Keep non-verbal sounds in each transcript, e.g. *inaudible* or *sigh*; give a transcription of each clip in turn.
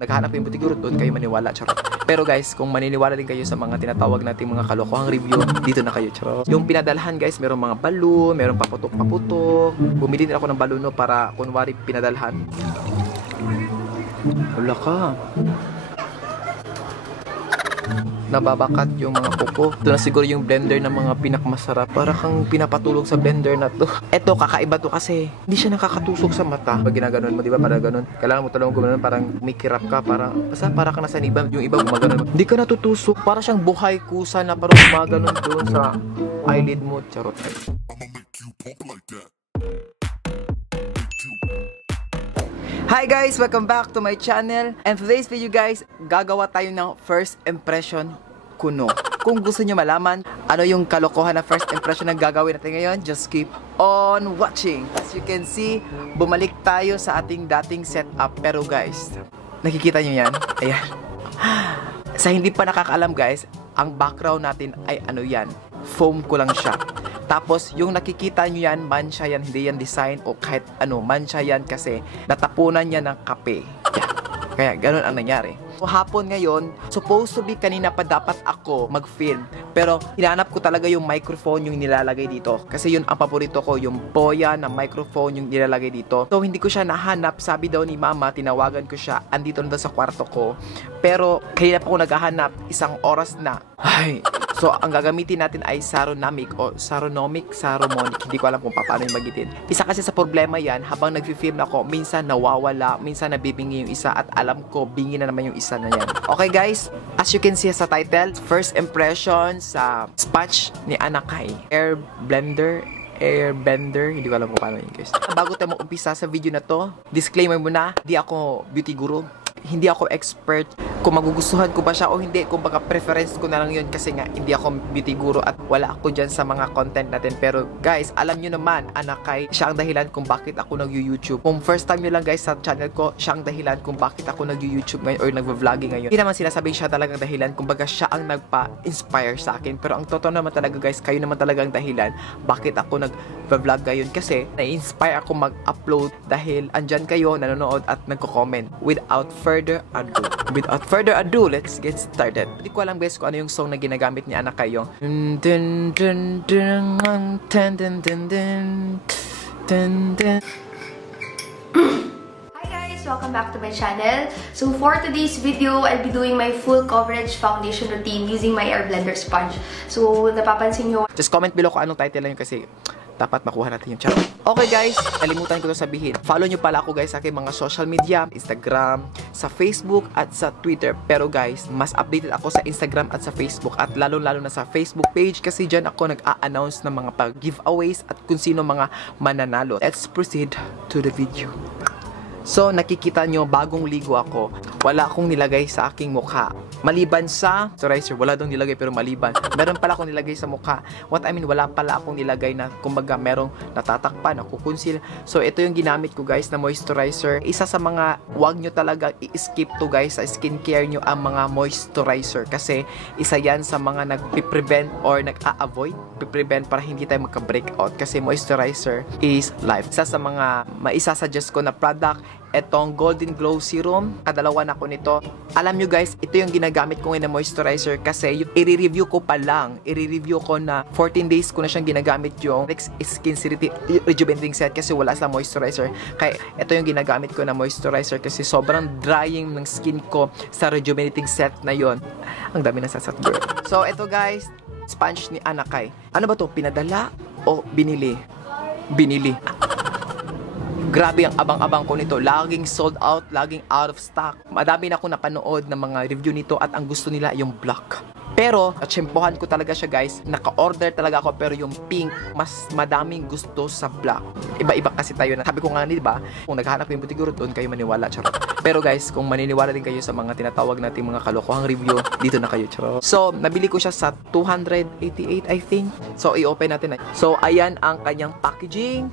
naghahanap yung butiguro, doon kayo maniwala, charot. Pero guys, kung maniniwala din kayo sa mga tinatawag nating mga kalokohang review, dito na kayo, charot. Yung pinadalhan guys, merong mga balloon, merong paputok-paputok. Bumili din ako ng balloon no, para kunwari pinadalhan. Wala ka. Nababakat yung mga kuko. Ito na siguro yung blender ng mga pinakmasarap. Para kang pinapatulog sa blender na to. *laughs* Eto, kakaiba to kasi hindi siya nakakatusok sa mata. Pag ginaganon mo, di ba? Para ganun. Kailangan mo talagang gumanon. Parang umikirap ka. Para, basta para ka nasa iba. Yung iba gumaganon. Hindi ka natutusok. Para siyang buhay kusa na parang gumaganon doon sa eyelid mo. Charot. Hi guys! Welcome back to my channel. And today's video guys, gagawa tayo ng first impression kuno. Kung gusto nyo malaman ano yung kalokohan na first impression na gagawin natin ngayon, just keep on watching. As you can see, bumalik tayo sa ating dating setup. Pero guys, nakikita nyo yan? Ayan. Sa hindi pa nakakaalam guys, ang background natin ay ano yan, foam ko lang siya. Tapos, yung nakikita nyo yan, mancha yan, hindi yan design o kahit ano, mancha yan kasi natapunan niya ng kape. Yeah. Kaya, ganun ang nangyari. So, hapon ngayon, supposed to be kanina pa dapat ako mag-film. Pero, hinanap ko talaga yung microphone yung nilalagay dito. Kasi yun ang paborito ko, yung boya na microphone yung nilalagay dito. So, hindi ko siya nahanap. Sabi daw ni mama, tinawagan ko siya. Andito na daw sa kwarto ko. Pero, kanina pa ako naghahanap, isang oras na. Ay, So, ang gagamitin natin ay saronomic o saronomic, saromonic. Hindi ko alam kung paano yung magitin. Isa kasi sa problema yan, habang nag-film ako, minsan nawawala, minsan nabibingi yung isa at alam ko, bingi na naman yung isa na yan. Okay guys, as you can see sa title, first impression sa sponge ni Anakay. Air blender, airbender, hindi ko alam kung paano guys. Bago tayo mag-umpisa sa video na to, disclaimer muna, di ako beauty guru, hindi ako expert kung magugustuhan ko ba siya o hindi. Kung baka preference ko na lang yun kasi nga hindi ako beauty guru at wala ako dyan sa mga content natin. Pero guys, alam nyo naman, anak kay siya ang dahilan kung bakit ako nag-YouTube. Kung first time nyo lang guys sa channel ko, siya ang dahilan kung bakit ako nag-YouTube ngayon or nag-vlogging ngayon. Hindi naman sinasabing siya talagang dahilan kung baga siya ang nagpa-inspire sa akin. Pero ang totoo naman talaga guys, kayo naman talagang dahilan bakit ako nag-vlog ngayon kasi na-inspire ako mag-upload dahil andyan kayo nanonood at nagko-comment without further ado. Without further ado, let's get started. Hindi ko alam guys kung ano yung song na ginagamit ni anak kayo. Dun, dun, dun, dun, dun, dun, dun, dun, dun, dun. Hi guys! Welcome back to my channel. So for today's video, I'll be doing my full coverage foundation routine using my Air Blender sponge. So napapansin nyo, Just comment below kung anong title lang yun kasi dapat makuha natin yung chat. Okay guys, kalimutan ko to sabihin. Follow nyo pala ako guys sa aking mga social media, Instagram, sa Facebook at sa Twitter. Pero guys, mas updated ako sa Instagram at sa Facebook at lalo-lalo na sa Facebook page kasi dyan ako nag-a-announce ng mga pag-giveaways at kung sino mga mananalo. Let's proceed to the video. So, nakikita nyo, bagong ligo ako. Wala akong nilagay sa aking mukha. Maliban sa moisturizer, wala dong nilagay pero maliban. Meron pala akong nilagay sa mukha. What I mean, wala pala akong nilagay na kumbaga merong natatakpan, nakukonceal. So, ito yung ginamit ko guys na moisturizer. Isa sa mga, wag nyo talaga i-skip to guys sa skincare nyo ang mga moisturizer. Kasi, isa yan sa mga nag-prevent or nag-a-avoid, prevent para hindi tayo magka-breakout. Kasi moisturizer is life. Isa sa mga maisasuggest ko na product etong Golden Glow Serum. Kadalawa na ko nito. Alam nyo guys, ito yung ginagamit ko ngayon na moisturizer kasi i-review ko pa lang. I-review ko na 14 days ko na siyang ginagamit yung Skin City Rejuvenating Set kasi wala sa moisturizer. Kaya ito yung ginagamit ko na moisturizer kasi sobrang drying ng skin ko sa rejuvenating set na yon. Ang dami na sasat girl. So ito guys, sponge ni Anakay. Ano ba to? Pinadala o binili? Binili. Grabe ang abang-abang ko nito. Laging sold out, laging out of stock. Madami na ako napanood ng mga review nito at ang gusto nila yung black. Pero, natsyempohan ko talaga siya guys. Naka-order talaga ako pero yung pink, mas madaming gusto sa black. Iba-iba kasi tayo na. Sabi ko nga, di ba? Kung naghahanap yung butiguro, doon kayo maniwala. Charot. Pero guys, kung maniniwala din kayo sa mga tinatawag nating mga kalokohang review, dito na kayo. Charot. So, nabili ko siya sa 288 I think. So, i-open natin. So, ayan ang kanyang packaging.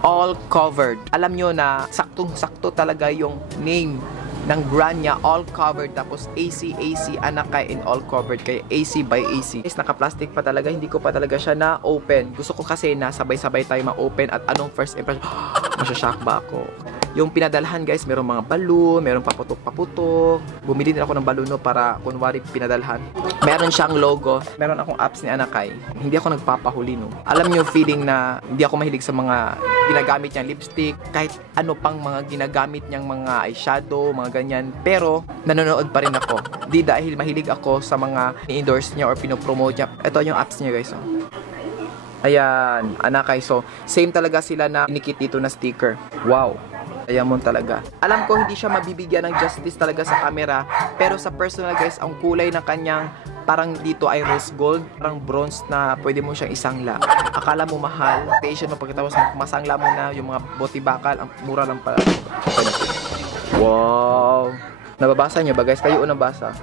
All covered. Alam nyo na saktong-sakto talaga yung name ng brand niya, all covered. Tapos AC, AC, anak kay in all covered. Kaya AC by AC. Guys, naka-plastic pa talaga. Hindi ko pa talaga siya na-open. Gusto ko kasi na sabay-sabay tayo ma-open at anong first impression. *gasps* Masyashock ba ako? Yung pinadalhan guys, merong mga balloon, merong paputok-paputok. Bumili din ako ng balloon no, para kunwari pinadalhan. Meron siyang logo. Meron akong apps ni Anakay. Hindi ako nagpapahuli no. Alam niyo feeling na hindi ako mahilig sa mga ginagamit niyang lipstick, kahit ano pang mga ginagamit niyang mga eyeshadow, mga ganyan. Pero nanonood pa rin ako. Di dahil mahilig ako sa mga ni-endorse niya or pinopromote niya. Ito yung apps niya guys. Oh. Ayan, Anakay. So, same talaga sila na inikit dito na sticker. Wow. Diamond talaga. Alam ko hindi siya mabibigyan ng justice talaga sa camera, pero sa personal guys, ang kulay ng kanyang parang dito ay rose gold, parang bronze na pwede mo siyang isangla. Akala mo mahal, patient mo pagkatapos masangla mo na yung mga boti bakal, ang mura lang pala. Wow! Nababasa niyo ba guys? Kayo unang basa.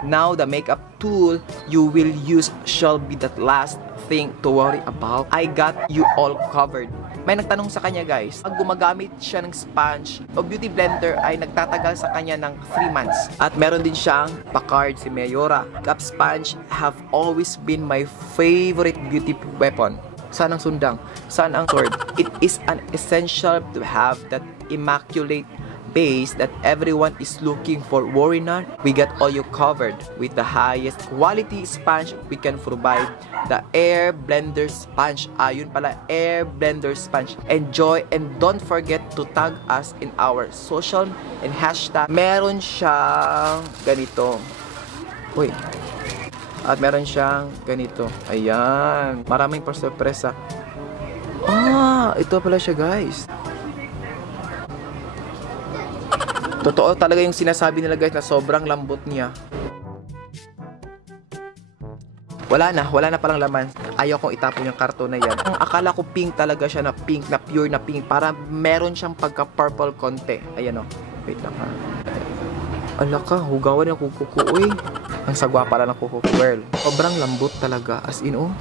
Now, the makeup tool you will use shall be that last thing to worry about. I got you all covered. May nagtanong sa kanya guys, pag gumagamit siya ng sponge o beauty blender ay nagtatagal sa kanya ng 3 months. At meron din siyang Pacard si Mayora. Cup sponge have always been my favorite beauty weapon. Saan ang sundang? Saan ang sword? It is an essential to have that immaculate base that everyone is looking for worry not. We got all you covered with the highest quality sponge we can provide. The air blender sponge. Ayun pala. Air blender sponge. Enjoy and don't forget to tag us in our social and hashtag. Meron siyang ganito. Uy. At meron siyang ganito. Ayan. Maraming pa ah ito pala siya guys Totoo talaga yung sinasabi nila guys na sobrang lambot niya. Wala na, wala na palang laman. Ayaw kong itapon yung karton na yan. Ang akala ko pink talaga siya na pink, na pure na pink. Para meron siyang pagka-purple konti. Ayan o. Wait lang ha. Ala ka, hugawan yung kuko ko. Uy, ang sagwa pala ng kuko ko. Girl, sobrang lambot talaga. As in, oh.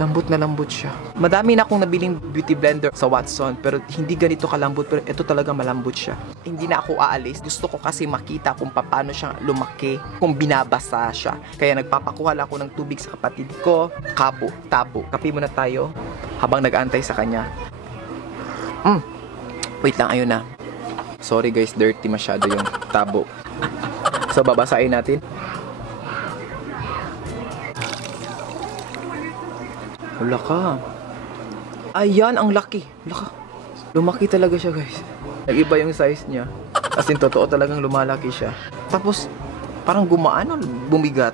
Lambot na lambot siya. Madami na akong nabiling beauty blender sa Watson pero hindi ganito kalambot pero ito talaga malambot siya. Hindi na ako aalis. Gusto ko kasi makita kung paano siya lumaki, kung binabasa siya. Kaya nagpapakuha lang ako ng tubig sa kapatid ko. Kapo, tabo. Kapi muna tayo habang nag-aantay sa kanya. Mm. Wait lang, ayun na. Sorry guys, dirty masyado yung tabo. So babasahin natin. Wala ka. Ayan, ang laki. Laka. Lumaki talaga siya, guys. Nag-iba yung size niya. As in, totoo talagang lumalaki siya. Tapos, parang gumaan o bumigat.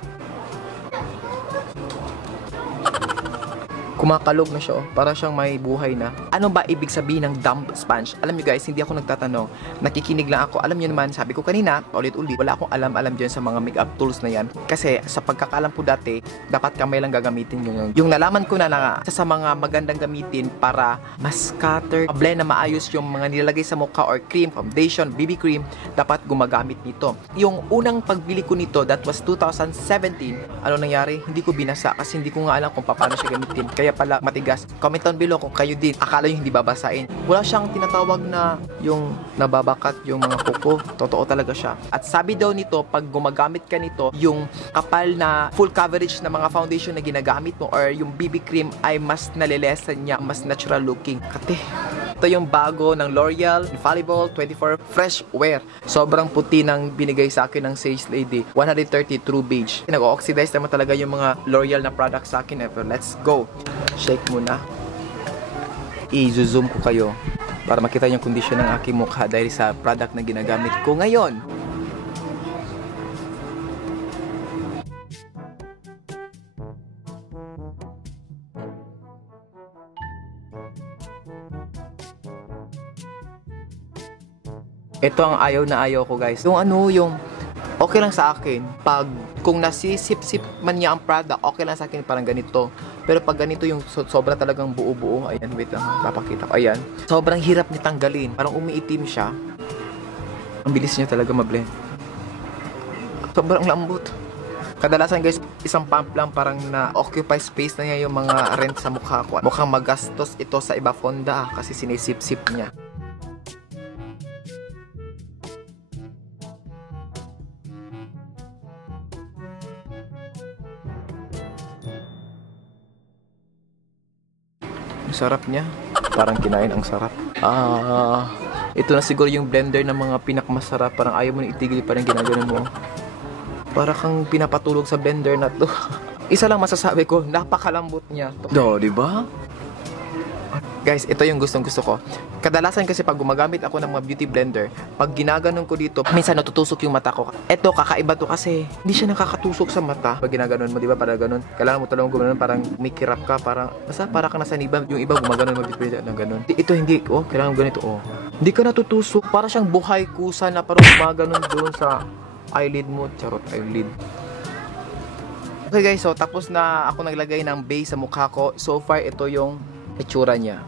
Kumakalog na siya, oh. para siyang may buhay na. Ano ba ibig sabihin ng dump sponge? Alam niyo guys, hindi ako nagtatanong. Nakikinig lang ako. Alam niyo naman, sabi ko kanina, ulit-ulit, wala akong alam-alam dyan sa mga makeup tools na yan. Kasi sa pagkakalam po dati, dapat kamay lang gagamitin yun. Yung nalaman ko na na sa mga magandang gamitin para mas scatter, blend na maayos yung mga nilalagay sa mukha or cream, foundation, BB cream, dapat gumagamit nito. Yung unang pagbili ko nito, that was 2017, ano nangyari? Hindi ko binasa kasi hindi ko nga alam kung paano siya gamitin. Kaya kaya pala matigas. Comment down below kung kayo din akala yung hindi babasain. Wala siyang tinatawag na yung nababakat yung mga kuko. Totoo talaga siya. At sabi daw nito, pag gumagamit ka nito, yung kapal na full coverage na mga foundation na ginagamit mo or yung BB cream ay mas nalilesan niya, mas natural looking. Kate, ito yung bago ng L'Oreal Infallible 24 Fresh Wear. Sobrang puti ng binigay sa akin ng Sage Lady. 130 True Beige. Nag-oxidize naman talaga yung mga L'Oreal na products sa akin. Ever. Let's go. Shake muna. I-zoom ko kayo para makita yung kondisyon ng aking mukha dahil sa product na ginagamit ko ngayon. Ito ang ayaw na ayaw ko guys. Yung ano, yung okay lang sa akin. Pag kung nasisip-sip man niya ang product, okay lang sa akin parang ganito. Pero pag ganito yung so, sobra talagang buo-buo, ayan, wait lang, papakita ko. Ayan. Sobrang hirap ni tanggalin. Parang umiitim siya. Ang bilis niya talaga mablend. Sobrang lambot. Kadalasan guys, isang pump lang parang na-occupy space na niya yung mga rent sa mukha ko. Mukhang magastos ito sa iba fonda ah, kasi sinisip-sip niya. Sarap niya. Parang kinain ang sarap. Ah, ito na siguro yung blender ng mga pinakmasarap. Parang ayaw mo na itigil pa rin ginagano mo. Para kang pinapatulog sa blender na to. *laughs* Isa lang masasabi ko, napakalambot niya. Do, di ba? Guys, ito yung gustong gusto ko. Kadalasan kasi pag gumagamit ako ng mga beauty blender, pag ginaganon ko dito, minsan natutusok yung mata ko. Ito, kakaiba to kasi hindi siya nakakatusok sa mata. Pag ginaganon mo, di ba, para ganun. Kailangan mo talagang gumanon, parang mikirap ka, parang, basta para ka nasa niba. Yung iba gumaganon mo, beauty blender. Di- Ito hindi, oh, kailangan ganito, oh. Hindi ka natutusok, para siyang buhay kusa na parang gumaganon doon sa eyelid mo. Charot, eyelid. Okay guys, so tapos na ako naglagay ng base sa mukha ko. So far, ito yung itsura niya.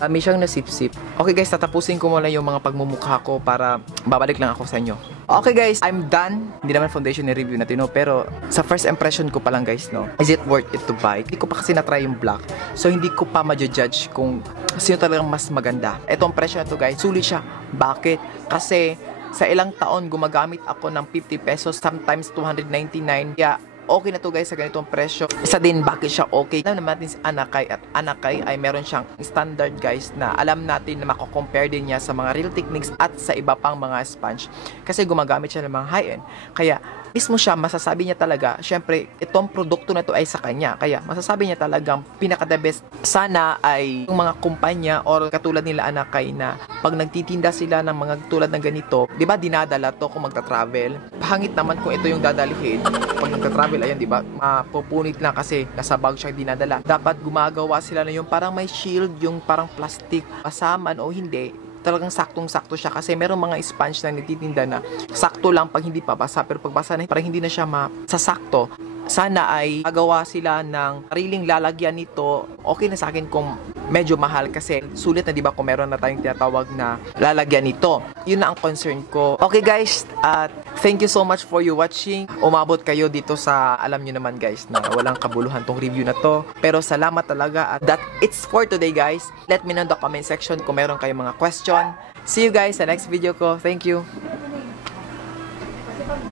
Dami siyang nasipsip. Okay guys, tatapusin ko muna yung mga pagmumukha ko para babalik lang ako sa inyo. Okay guys, I'm done. Hindi naman foundation ni review natin, no? Pero sa first impression ko pa lang guys, no? Is it worth it to buy? Hindi ko pa kasi na-try yung black. So hindi ko pa ma-judge kung sino talagang mas maganda. Etong presyo na to guys, sulit siya. Bakit? Kasi sa ilang taon gumagamit ako ng 50 pesos, sometimes 299. Kaya okay na to guys sa ganitong presyo. Isa din bakit siya okay. Alam naman natin si Anakay at Anakay ay meron siyang standard guys na alam natin na mako-compare din niya sa mga real techniques at sa iba pang mga sponge. Kasi gumagamit siya ng mga high-end. Kaya mismo siya masasabi niya talaga, syempre itong produkto na to ay sa kanya. Kaya masasabi niya talagang pinaka the best. Sana ay yung mga kumpanya or katulad nila Anakay na pag nagtitinda sila ng mga tulad ng ganito, 'di ba dinadala to kung magta-travel. Pangit naman kung ito yung dadalhin. Pag nagta-travel ayan, 'di ba? Mapupunit lang kasi nasa bag siya dinadala. Dapat gumagawa sila na yung parang may shield, yung parang plastic, pasaman o hindi, talagang saktong-sakto siya kasi merong mga sponge na nititinda na sakto lang pag hindi pa basa pero pag basa na parang hindi na siya masasakto sana ay magawa sila ng sariling lalagyan nito. Okay na sa akin kung medyo mahal kasi sulit na 'di ba kung meron na tayong tinatawag na lalagyan nito. Yun na ang concern ko. Okay guys at thank you so much for you watching. Umabot kayo dito sa alam nyo naman guys na walang kabuluhan tong review na to. Pero salamat talaga at that it's for today guys. Let me know in the comment section kung meron kayong mga question. See you guys sa next video ko. Thank you